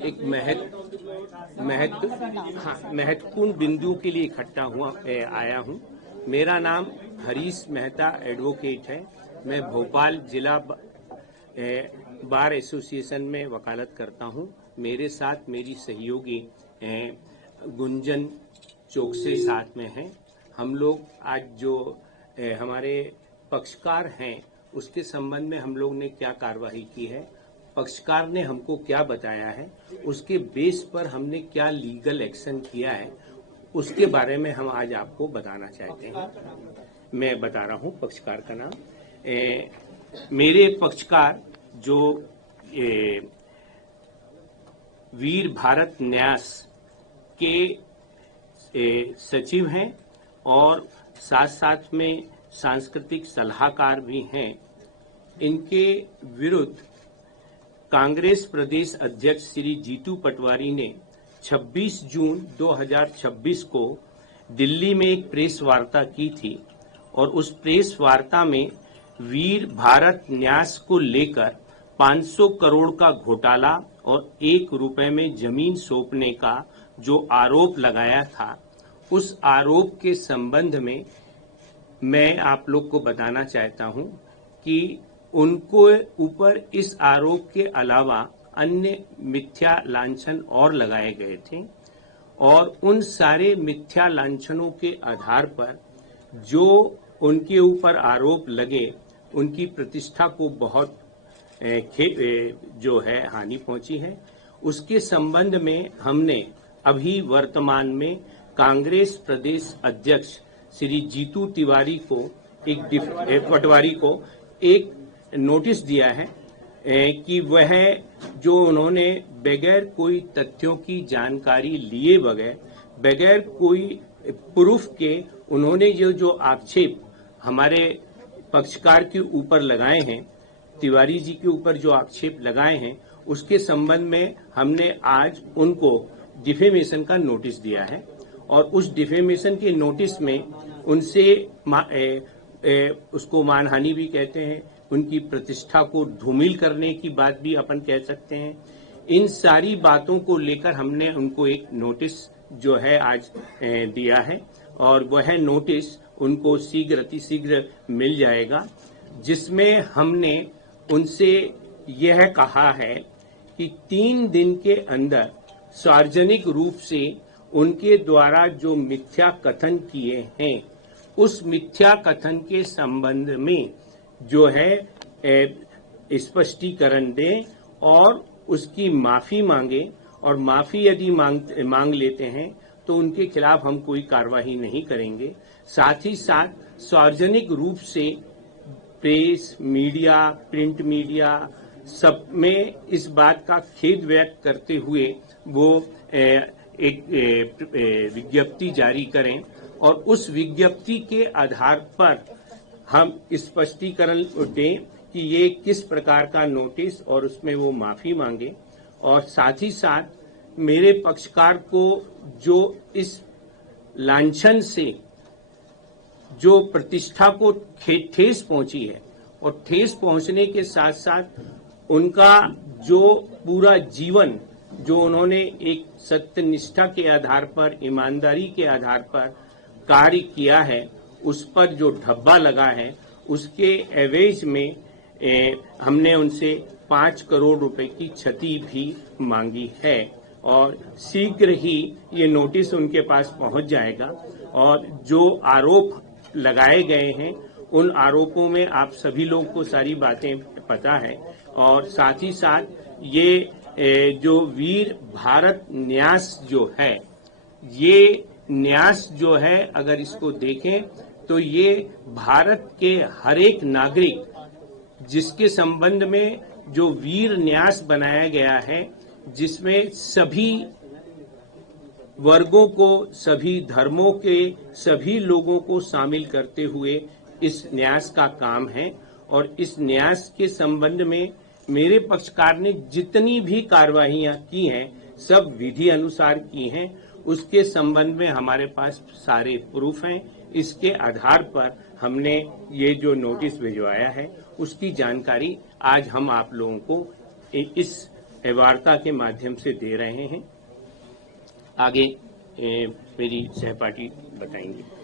एक महत्वपूर्ण बिंदु के लिए इकट्ठा आया हूं। मेरा नाम हरीश मेहता एडवोकेट है। मैं भोपाल जिला बार एसोसिएशन में वकालत करता हूं। मेरे साथ मेरी सहयोगी गुंजन चौकसे साथ में हैं। हम लोग आज जो हमारे पक्षकार हैं उसके संबंध में हम लोग ने क्या कार्यवाही की है, पक्षकार ने हमको क्या बताया है, उसके बेस पर हमने क्या लीगल एक्शन किया है, उसके बारे में हम आज आपको बताना चाहते हैं। मैं बता रहा हूं पक्षकार का नाम। मेरे पक्षकार जो वीर भारत न्यास के सचिव हैं और साथ साथ में सांस्कृतिक सलाहकार भी हैं, इनके विरुद्ध कांग्रेस प्रदेश अध्यक्ष श्री जीतू पटवारी ने 26 जून 2026 को दिल्ली में एक प्रेस वार्ता की थी और उस प्रेस वार्ता में वीर भारत न्यास को लेकर 500 करोड़ का घोटाला और 1 रुपए में जमीन सौंपने का जो आरोप लगाया था, उस आरोप के संबंध में मैं आप लोग को बताना चाहता हूं कि उनको ऊपर इस आरोप के अलावा अन्य मिथ्या लांछन और लगाए गए थे और उन सारे मिथ्या लांछनों के आधार पर जो उनके ऊपर आरोप लगे, उनकी प्रतिष्ठा को बहुत जो है हानि पहुंची है। उसके संबंध में हमने अभी वर्तमान में कांग्रेस प्रदेश अध्यक्ष श्री जीतू पटवारी को एक नोटिस दिया है कि वह जो उन्होंने बगैर कोई तथ्यों की जानकारी लिए बगैर कोई प्रूफ के उन्होंने जो आक्षेप हमारे पक्षकार के ऊपर लगाए हैं, तिवारी जी के ऊपर जो आक्षेप लगाए हैं, उसके संबंध में हमने आज उनको डिफेमेशन का नोटिस दिया है और उस डिफेमेशन के नोटिस में उनसे उसको मानहानि भी कहते हैं, उनकी प्रतिष्ठा को धूमिल करने की बात भी अपन कह सकते हैं। इन सारी बातों को लेकर हमने उनको एक नोटिस जो है आज दिया है और वह नोटिस उनको शीघ्र मिल जाएगा, जिसमें हमने उनसे यह कहा है कि 3 दिन के अंदर सार्वजनिक रूप से उनके द्वारा जो मिथ्या कथन किए हैं, उस मिथ्या कथन के संबंध में जो है स्पष्टीकरण दें और उसकी माफी मांगे और माफी यदि मांग लेते हैं तो उनके खिलाफ हम कोई कार्यवाही नहीं करेंगे। साथ ही साथ सार्वजनिक रूप से प्रेस, मीडिया, प्रिंट मीडिया सब में इस बात का खेद व्यक्त करते हुए वो एक विज्ञप्ति जारी करें और उस विज्ञप्ति के आधार पर हम स्पष्टीकरण दें कि ये किस प्रकार का नोटिस और उसमें वो माफी मांगे और साथ ही साथ मेरे पक्षकार को जो इस लांछन से जो प्रतिष्ठा को ठेस पहुंची है और ठेस पहुंचने के साथ साथ उनका जो पूरा जीवन जो उन्होंने एक सत्यनिष्ठा के आधार पर, ईमानदारी के आधार पर कार्य किया है, उस पर जो धब्बा लगा है, उसके एवज में हमने उनसे 5 करोड़ रुपए की क्षति भी मांगी है और शीघ्र ही ये नोटिस उनके पास पहुंच जाएगा और जो आरोप लगाए गए हैं उन आरोपों में आप सभी लोगों को सारी बातें पता है और साथ ही साथ ये जो वीर भारत न्यास जो है, ये न्यास जो है अगर इसको देखें तो ये भारत के हर एक नागरिक जिसके संबंध में जो वीर न्यास बनाया गया है, जिसमें सभी वर्गों को, सभी धर्मों के सभी लोगों को शामिल करते हुए इस न्यास का काम है और इस न्यास के संबंध में मेरे पक्षकार ने जितनी भी कार्यवाहियां की हैं सब विधि अनुसार की हैं। उसके संबंध में हमारे पास सारे प्रूफ हैं। इसके आधार पर हमने ये जो नोटिस भिजवाया है उसकी जानकारी आज हम आप लोगों को इस वार्ता के माध्यम से दे रहे हैं। आगे मेरी सहपाठी बताएंगे।